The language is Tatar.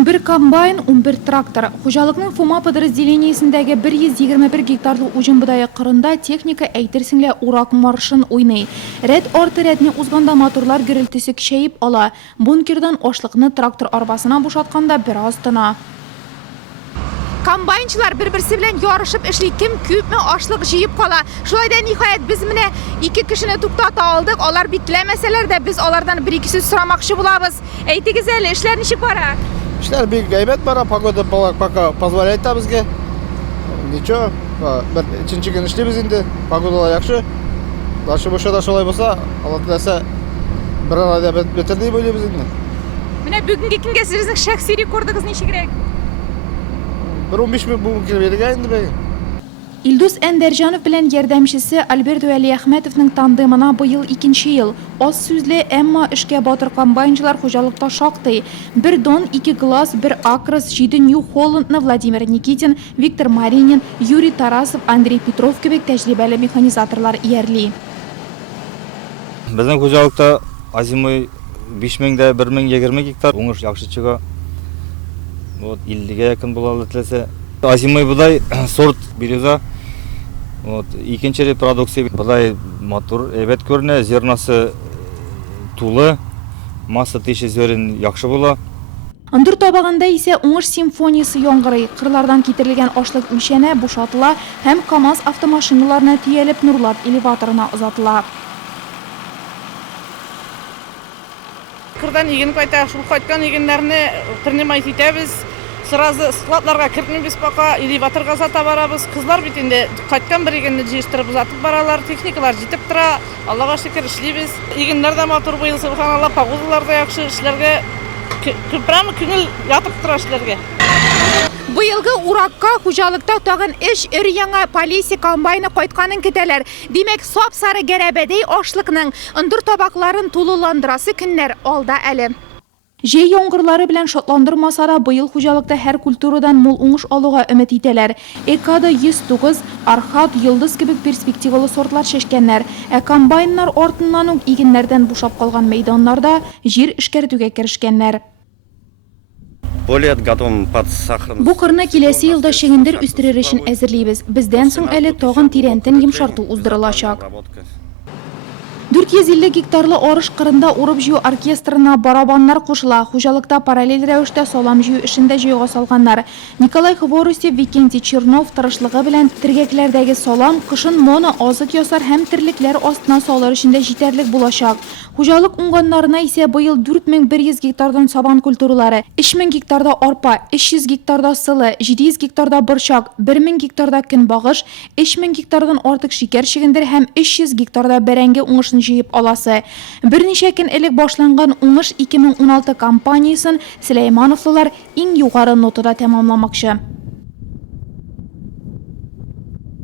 11 комбайн, 11 трактор. Хужалыкның Фума подразделениесіндегі 121 гектарлы ужин бұдайы қырында техника әйтерсіңле урак маршын ойнай. Рәд орты рәдіне узғанда моторлар гүрілтісі кішейіп ала. Бункердан ошлықны трактор арбасына бушатқанда біраз тына. Комбайнчылар bir-birisi bilen yarışıp işli kim küp mü aşlık jiyip kala. Şulayda nihayet biz mine 2 kişini tuktata aldık. Onlar bitlemeseler de biz onlardan 1-2 söz sıramakşı bulabız. Eytigiz eli işler nişik para? İşler bir gaybet bara, pagoda пока позволяет da bizge. Ничего, üçüncü gün işli biz indi. Pagodalar yakşı. Daşı boşa da şolay bolsa, Allah dilese bir arada beterdiği böyle biz indi. Mine bugünkü günge sizin şahsi rekordunuz nişikrek? 15 bin bu kirveriga indi be. İldus Enderjanov bilen yardımcısı Alberto Ali Ahmetov'ның tandemına bu yıl 2. yıl. Az sözlü emma işke batır kombaynçılar hocalıkta şaktay. 1 don, 2 glas, 1 akras, 7 New Holland'ны Vladimir Nikitin, Viktor Marinin, Yuriy Tarasov, Andrey Petrov gibi tecrübeli mexanizatorlar yerli. Bizning hocalıkta azimoy 5000'de 1020 gektar oңыш yaxşı çıga. 50'ge yakın bulalı tilese. Azimoy buday sort birюза. İkinci reproduksiya buday motor evet görüne, zernası tulu, masa teşi zörün yaxşı bula. Ындыр табағында ise оңыш симфониясы яңгырый. Кырлардан китерилген ашлык үлчәне бушатыла һәм КАМАЗ автомашиналарына тиелеп Нурлат элеваторына озатыла. Кырдан еген кайтак, шул кайткан егеннәрне принимать итәбез. Сразу складларга кертмибез пока, элеваторга сата барабыз. Кызлар бит инде кайткан бер егенне җыештырып узатып баралар, техникалар җитеп тора. Аллага шөкер эшлибез. Егеннәр дә матур быел, субханалла, погодалар да яхшы, эшләргә прямо күңел ятып тора эшләргә. Быелгы уракка хуҗалыкта тагын эш өр-яңа полиси комбайны кайтканын көтәләр. Димәк, сап-сары гәрәбәдәй ашлыкның ындыр табакларын тулыландырасы көннәр алда әле. Жей яңгырлары белән шатландырмаса да, быел хуҗалыкта һәр культурадан мул уңыш алуга өмет итәләр. Экада 109, Архат, Йылдыз кебек перспективалы сортлар чәчкәннәр. Комбайннар артыннан ук игеннәрдән бушап калган мәйданнарда җир эшкәртүгә керешкәннәр. Бу кырны киләсе елда шигендер үстерер өчен әзерлибез. Бездән соң әле тагын тирәнтен йомшарту уздырылачак. 450 гектарлы арыш кырында урып җыю оркестрына барабаннар кушыла. Хуҗалыкта параллель рәвештә салам җыю эшендә җыюга салганнар. Николай Хворостев, Викентий Чернов тырышлыгы белән тиргәкләрдәге салам кышын моно азык ясар һәм терлекләр астына салыр өчен дә җитәрлек булачак. Хуҗалык уңганнарына исә быел 4100 гектардан сабан культуралары, 3000 гектарда арпа, 300 гектарда сылы, 700 гектарда борчак, 1000 гектарда көнбагыш, 3000 гектардан артык шикәр шигендер һәм 300 гектарда бәрәңге уңышын җыеп аласы. Берничә көн элек башланган уңыш 2016 кампаниясын Сөләймановлар иң югары нотада тәмамламакчы.